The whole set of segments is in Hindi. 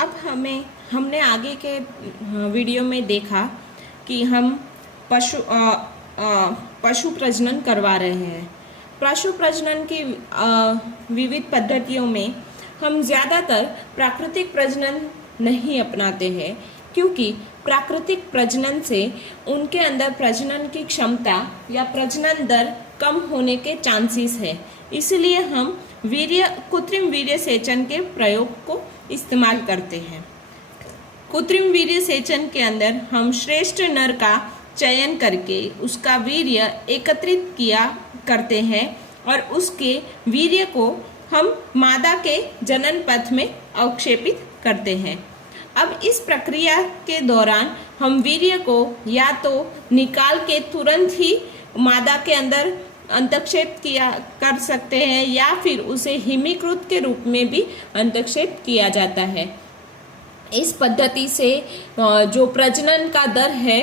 अब हमने आगे के वीडियो में देखा कि हम पशु प्रजनन करवा रहे हैं। पशु प्रजनन की विविध पद्धतियों में हम ज़्यादातर प्राकृतिक प्रजनन नहीं अपनाते हैं, क्योंकि प्राकृतिक प्रजनन से उनके अंदर प्रजनन की क्षमता या प्रजनन दर कम होने के चांसेस है। इसलिए हम कृत्रिम वीर्य सेचन के प्रयोग को इस्तेमाल करते हैं। कृत्रिम वीर्य सेचन के अंदर हम श्रेष्ठ नर का चयन करके उसका वीर्य एकत्रित करते हैं और उसके वीर्य को हम मादा के जनन पथ में अवक्षेपित करते हैं। अब इस प्रक्रिया के दौरान हम वीर्य को या तो निकाल के तुरंत ही मादा के अंदर अंतक्षेप कर सकते हैं या फिर उसे हिमीकृत के रूप में भी अंतक्षेप किया जाता है। इस पद्धति से जो प्रजनन का दर है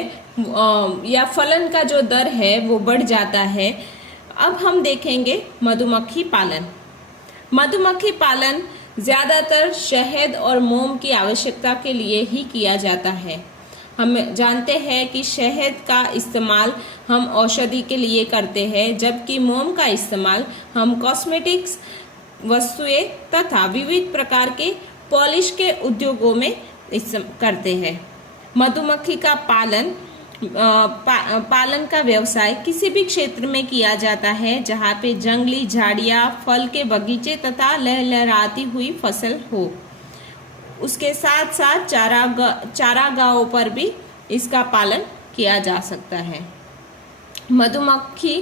या फलन का जो दर है वो बढ़ जाता है। अब हम देखेंगे मधुमक्खी पालन। मधुमक्खी पालन ज़्यादातर शहद और मोम की आवश्यकता के लिए ही किया जाता है। हम जानते हैं कि शहद का इस्तेमाल हम औषधि के लिए करते हैं, जबकि मोम का इस्तेमाल हम कॉस्मेटिक्स वस्तुएं तथा विविध प्रकार के पॉलिश के उद्योगों में करते हैं। मधुमक्खी का पालन का व्यवसाय किसी भी क्षेत्र में किया जाता है जहाँ पे जंगली झाड़ियाँ, फल के बगीचे तथा लहलहाती हुई फसल हो। उसके साथ साथ चारागाहों पर भी इसका पालन किया जा सकता है। मधुमक्खी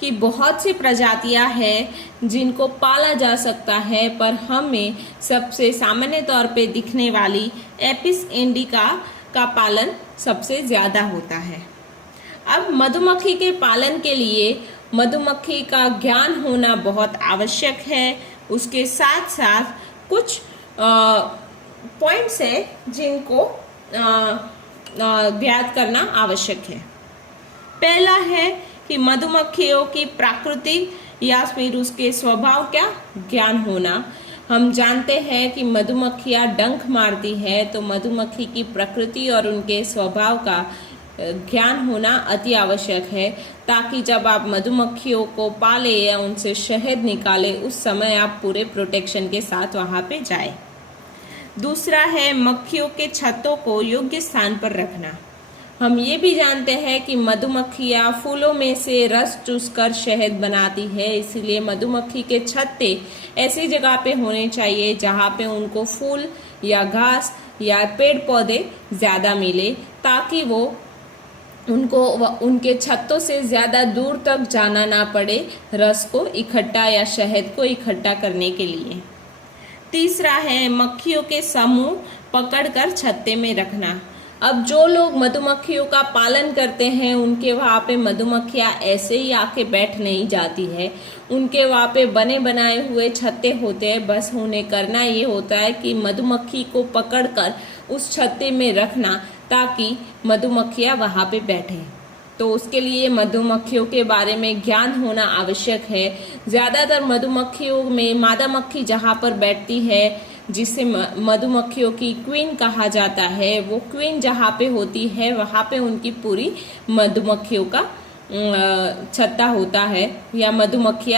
की बहुत सी प्रजातियां हैं जिनको पाला जा सकता है, पर हमें सबसे सामान्य तौर पे दिखने वाली एपिस इंडिका का पालन सबसे ज़्यादा होता है। अब मधुमक्खी के पालन के लिए मधुमक्खी का ज्ञान होना बहुत आवश्यक है। उसके साथ साथ कुछ पॉइंट्स है जिनको ज्ञात करना आवश्यक है। पहला है कि मधुमक्खियों की प्रकृति या फिर उसके स्वभाव का ज्ञान होना। हम जानते हैं कि मधुमक्खियाँ डंक मारती है, तो मधुमक्खी की प्रकृति और उनके स्वभाव का ज्ञान होना अति आवश्यक है, ताकि जब आप मधुमक्खियों को पाले या उनसे शहद निकाले उस समय आप पूरे प्रोटेक्शन के साथ वहाँ पे जाए। दूसरा है मक्खियों के छत्तों को योग्य स्थान पर रखना। हम ये भी जानते हैं कि मधुमक्खियाँ फूलों में से रस चूसकर शहद बनाती है, इसीलिए मधुमक्खी के छत्ते ऐसी जगह पे होने चाहिए जहाँ पे उनको फूल या घास या पेड़ पौधे ज़्यादा मिले, ताकि वो उनके छत्तों से ज़्यादा दूर तक जाना ना पड़े रस को इकट्ठा या शहद को इकट्ठा करने के लिए। तीसरा है मक्खियों के समूह पकड़कर छत्ते में रखना। अब जो लोग मधुमक्खियों का पालन करते हैं उनके वहाँ पे मधुमक्खियाँ ऐसे ही आके बैठ नहीं जाती है। उनके वहाँ पे बने बनाए हुए छत्ते होते हैं। बस उन्हें करना ये होता है कि मधुमक्खी को पकड़कर उस छत्ते में रखना, ताकि मधुमक्खियाँ वहाँ पे बैठें। तो उसके लिए मधुमक्खियों के बारे में ज्ञान होना आवश्यक है। ज़्यादातर मधुमक्खियों में मादा मक्खी जहाँ पर बैठती है, जिसे मधुमक्खियों की क्वीन कहा जाता है, वो क्वीन जहाँ पे होती है वहाँ पे उनकी पूरी मधुमक्खियों का छत्ता होता है, या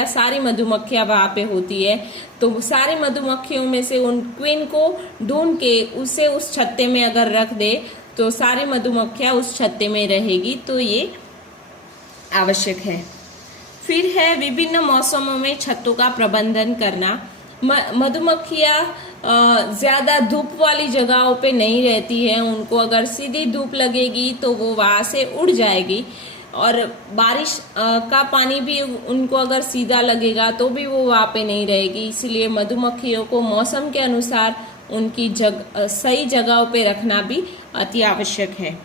सारी मधुमक्खियाँ वहाँ पे होती है। तो सारी मधुमक्खियों में से उन क्वीन को ढूंढ के उसे उस छत्ते में अगर रख दे तो सारी मधुमक्खियाँ उस छत्ते में रहेगी। तो ये आवश्यक है। फिर है विभिन्न मौसमों में छत्तों का प्रबंधन करना। मधुमक्खियाँ ज़्यादा धूप वाली जगहों पे नहीं रहती हैं। उनको अगर सीधी धूप लगेगी तो वो वहाँ से उड़ जाएगी, और बारिश का पानी भी उनको अगर सीधा लगेगा तो भी वो वहाँ पे नहीं रहेगी। इसलिए मधुमक्खियों को मौसम के अनुसार उनकी सही जगहों पे रखना भी अति आवश्यक है।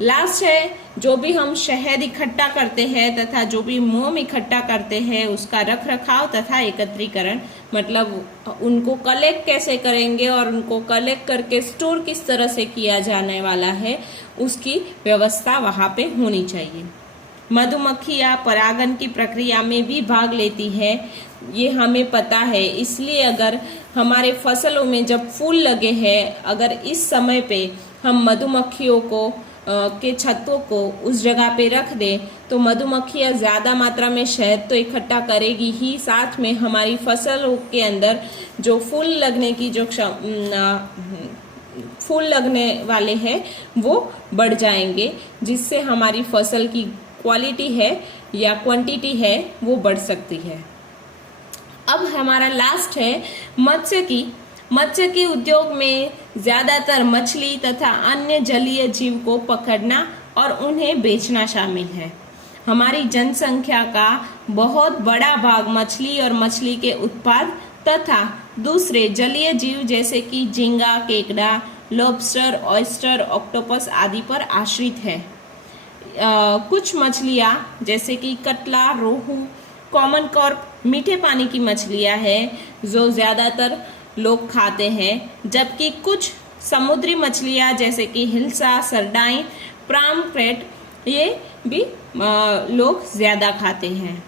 लास्ट है जो भी हम शहद इकट्ठा करते हैं तथा जो भी मोम इकट्ठा करते हैं उसका रख रखाव तथा एकत्रीकरण, मतलब उनको कलेक्ट कैसे करेंगे और उनको कलेक्ट करके स्टोर किस तरह से किया जाने वाला है, उसकी व्यवस्था वहाँ पे होनी चाहिए। मधुमक्खियाँ परागन की प्रक्रिया में भी भाग लेती है, ये हमें पता है। इसलिए अगर हमारे फसलों में जब फूल लगे हैं, अगर इस समय पे हम मधुमक्खियों को के छत्तों को उस जगह पे रख दें तो मधुमक्खियाँ ज़्यादा मात्रा में शहद तो इकट्ठा करेगी ही, साथ में हमारी फसलों के अंदर जो फूल लगने की फूल लगने वाले हैं वो बढ़ जाएंगे, जिससे हमारी फसल की क्वालिटी है या क्वांटिटी है वो बढ़ सकती है। अब हमारा लास्ट है मत्स्य की उद्योग में ज़्यादातर मछली तथा अन्य जलीय जीव को पकड़ना और उन्हें बेचना शामिल है। हमारी जनसंख्या का बहुत बड़ा भाग मछली और मछली के उत्पाद तथा दूसरे जलीय जीव जैसे कि झींगा, केकड़ा, लॉबस्टर, ऑयस्टर, ऑक्टोपस आदि पर आश्रित है। कुछ मछलियाँ जैसे कि कतला, रोहू, कॉमन कार्प मीठे पानी की मछलियाँ हैं जो ज़्यादातर लोग खाते हैं, जबकि कुछ समुद्री मछलियाँ जैसे कि हिल्सा, सरडाइन, प्रामक्रेट ये भी लोग ज़्यादा खाते हैं।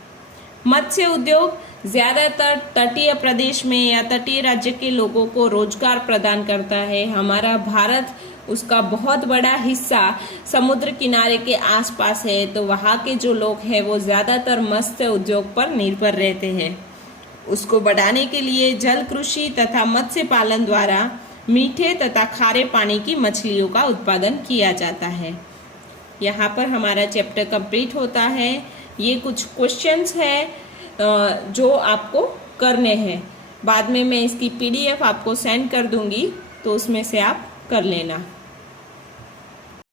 मत्स्य उद्योग ज़्यादातर तटीय प्रदेश में या तटीय राज्य के लोगों को रोजगार प्रदान करता है। हमारा भारत उसका बहुत बड़ा हिस्सा समुद्र किनारे के आसपास है, तो वहाँ के जो लोग हैं वो ज़्यादातर मत्स्य उद्योग पर निर्भर रहते हैं। उसको बढ़ाने के लिए जल कृषि तथा मत्स्य पालन द्वारा मीठे तथा खारे पानी की मछलियों का उत्पादन किया जाता है। यहाँ पर हमारा चैप्टर कंप्लीट होता है। ये कुछ क्वेश्चंस है जो आपको करने हैं। बाद में मैं इसकी PDF आपको सेंड कर दूंगी, तो उसमें से आप कर लेना।